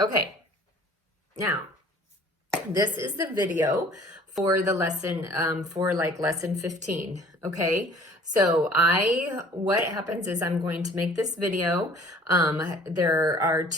Okay, now this is the video for the lesson, for like lesson 15. Okay, so what happens is I'm going to make this video. There are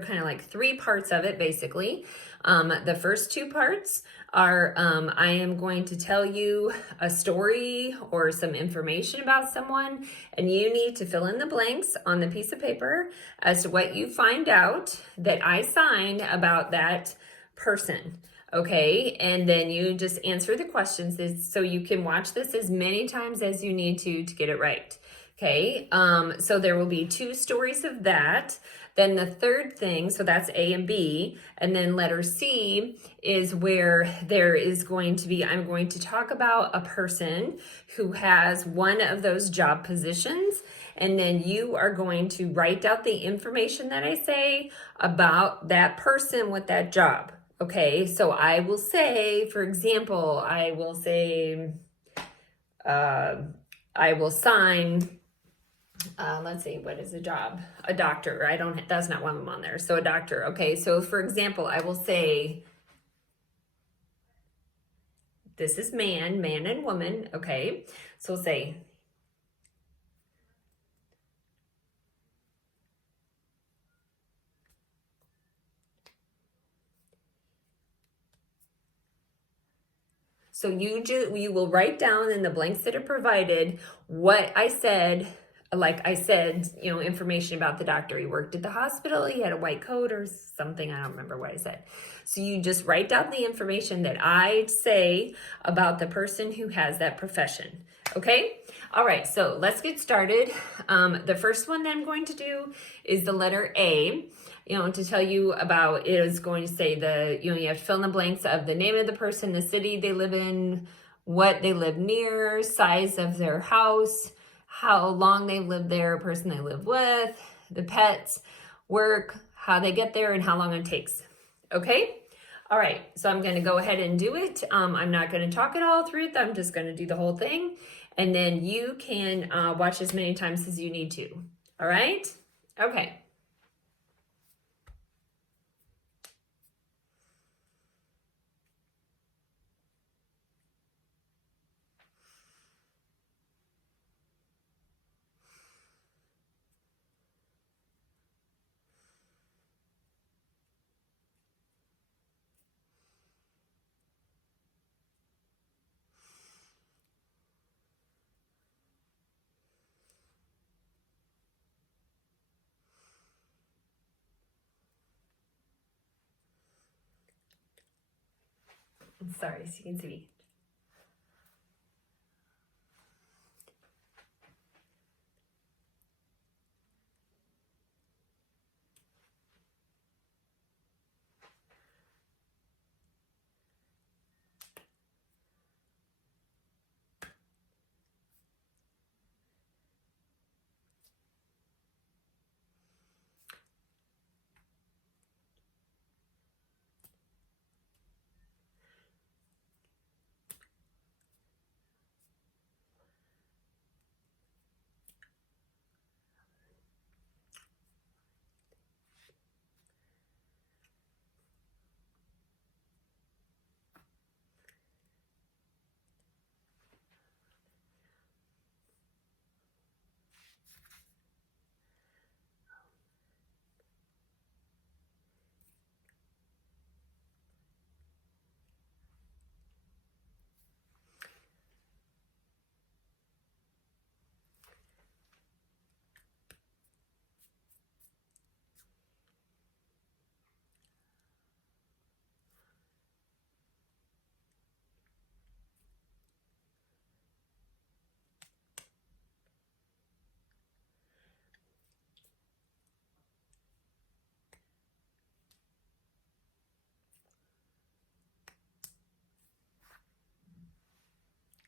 kind of like three parts of it basically. The first two parts are I am going to tell you a story or some information about someone, and you need to fill in the blanks on the piece of paper as to what you find out that I signed about that person. Okay, and then you just answer the questions so you can watch this as many times as you need to get it right. Okay, so there will be two stories of that. Then the third thing, so that's A and B, and then letter C is where there is going to be, I'm going to talk about a person who has one of those job positions, and then you are going to write out the information that I say about that person with that job. Okay, so I will say, for example, I will sign, let's see, what is a job? A doctor. That's not one of them on there. So a doctor. Okay, so for example, I will say, this is man and woman. Okay, so we'll say, so you will write down in the blanks that are provided what I said. Like I said, information about the doctor. He worked at the hospital. He had a white coat or something. I don't remember what I said. So you just write down the information that I say about the person who has that profession. Okay? All right, so let's get started. The first one that I'm going to do is the letter A. To tell you about, it is going to say you have to fill in the blanks of the name of the person, the city they live in, what they live near, size of their house, how long they've lived there, person they live with, the pets, work, how they get there, and how long it takes. Okay? All right, so I'm going to go ahead and do it. I'm not going to talk it all through it. I'm just going to do the whole thing. And then you can watch as many times as you need to. All right? Okay. I'm sorry, so you can see.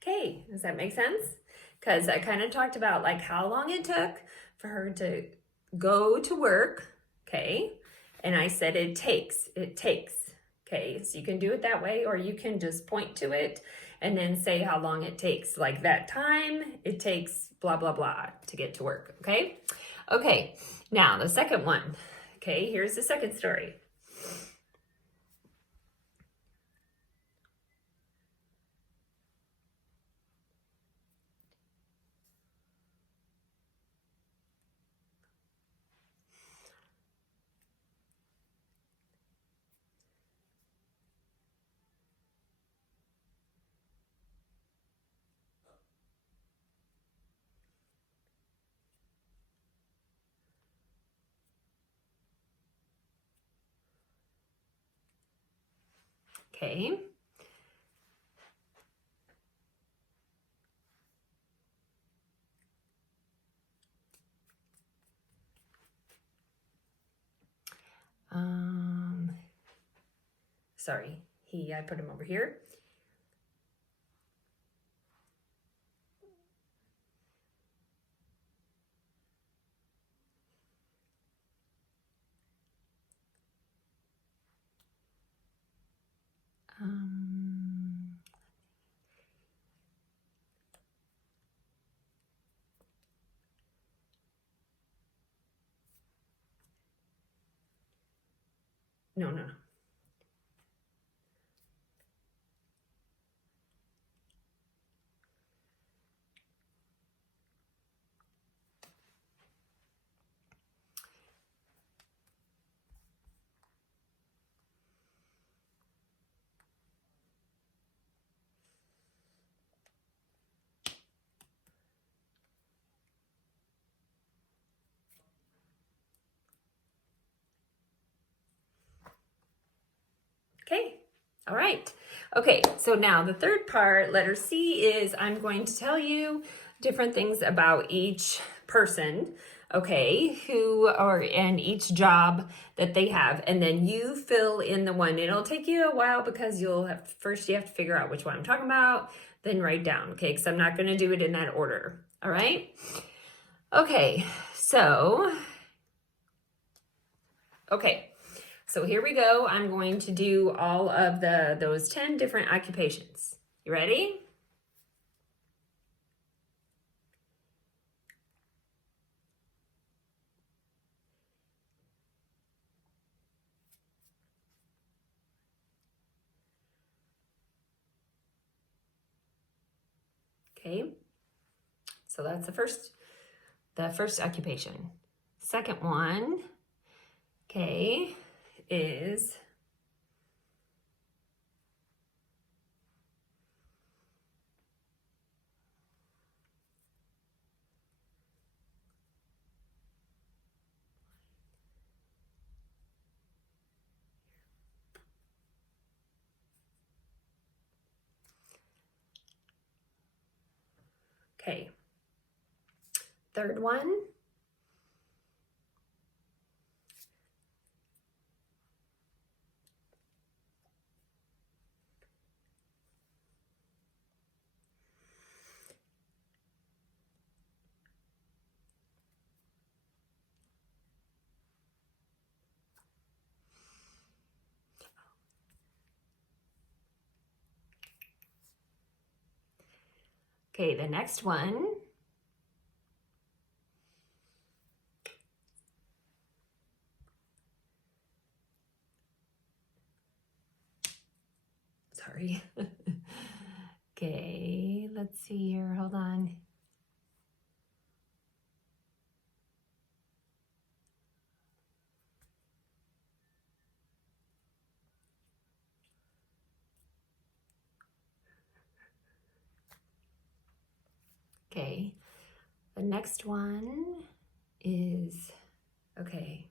Okay, does that make sense? Because I kind of talked about like how long it took for her to go to work, okay? And I said it takes, okay? So you can do it that way, or you can just point to it and then say how long it takes. Like that time, it takes blah, blah, blah to get to work, okay? Okay, now the second one. Okay, here's the second story. Okay. Sorry, I put him over here. No. Okay, all right. Okay, so now the third part, letter C, is I'm going to tell you different things about each person, okay, and each job that they have, and then you fill in the one. It'll take you a while because you have to figure out which one I'm talking about, then write down, okay, because I'm not going to do it in that order, all right? Okay, so here we go. I'm going to do all of those 10 different occupations. You ready? Okay. So that's the first occupation. Second one, okay, is okay. Third one, okay, the next one, sorry. Okay, let's see here, hold on. Okay, the next one is, okay.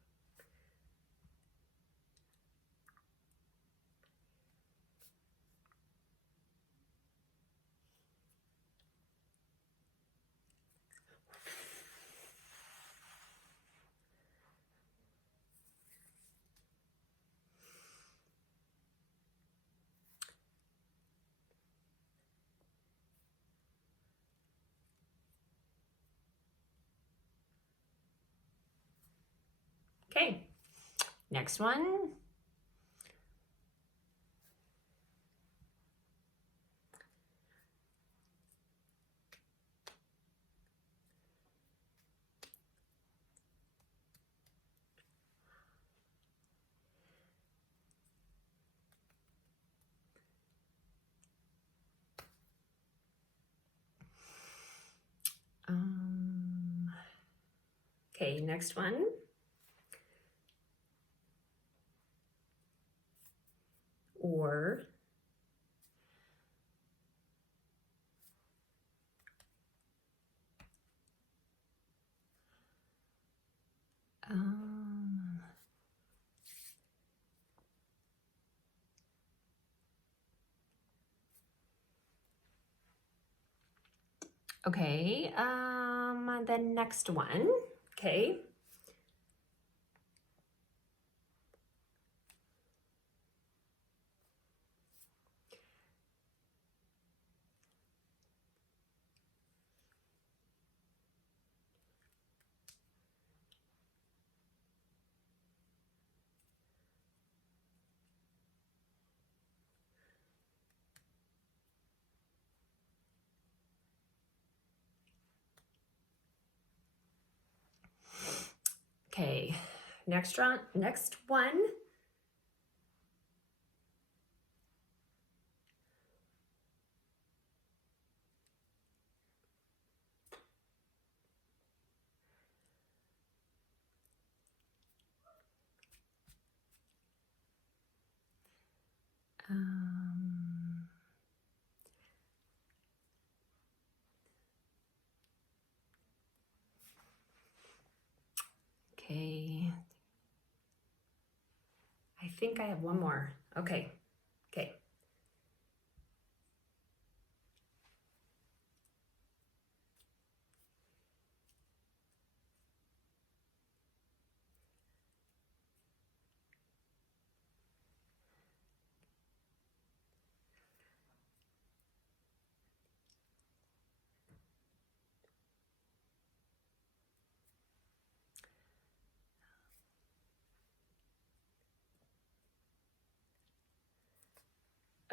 Okay, next one. Okay, next one. Or. Okay, the next one, okay. Okay, next one. Okay. I think I have one more. Okay. Okay.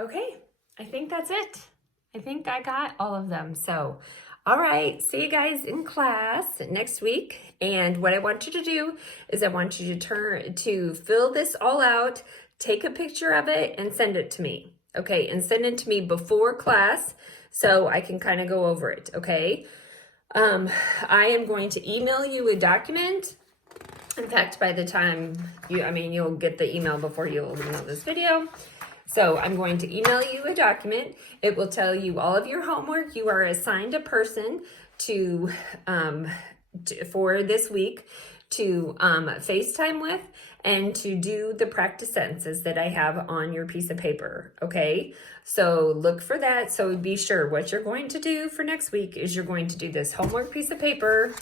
Okay, I think that's it. I think I got all of them. So, all right, see you guys in class next week. And what I want you to do is I want you to fill this all out, take a picture of it and send it to me. Okay, and send it to me before class so I can kind of go over it, okay? I am going to email you a document. In fact, by the time you'll get the email before you'll email this video. So I'm going to email you a document. It will tell you all of your homework. You are assigned a person for this week to FaceTime with and to do the practice sentences that I have on your piece of paper, okay? So look for that. So be sure what you're going to do for next week is you're going to do this homework piece of paper,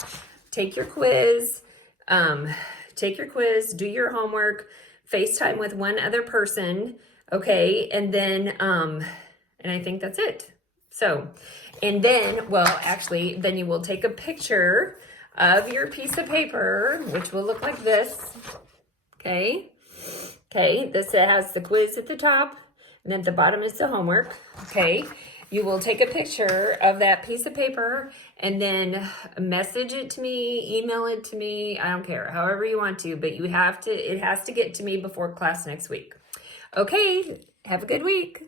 take your quiz, do your homework, FaceTime with one other person, okay, and then, and I think that's it. So, and then, well, actually, then you will take a picture of your piece of paper, which will look like this, okay? Okay, this has the quiz at the top, and then at the bottom is the homework, okay? You will take a picture of that piece of paper and then message it to me, email it to me, I don't care, however you want to, but it has to get to me before class next week. Okay, have a good week.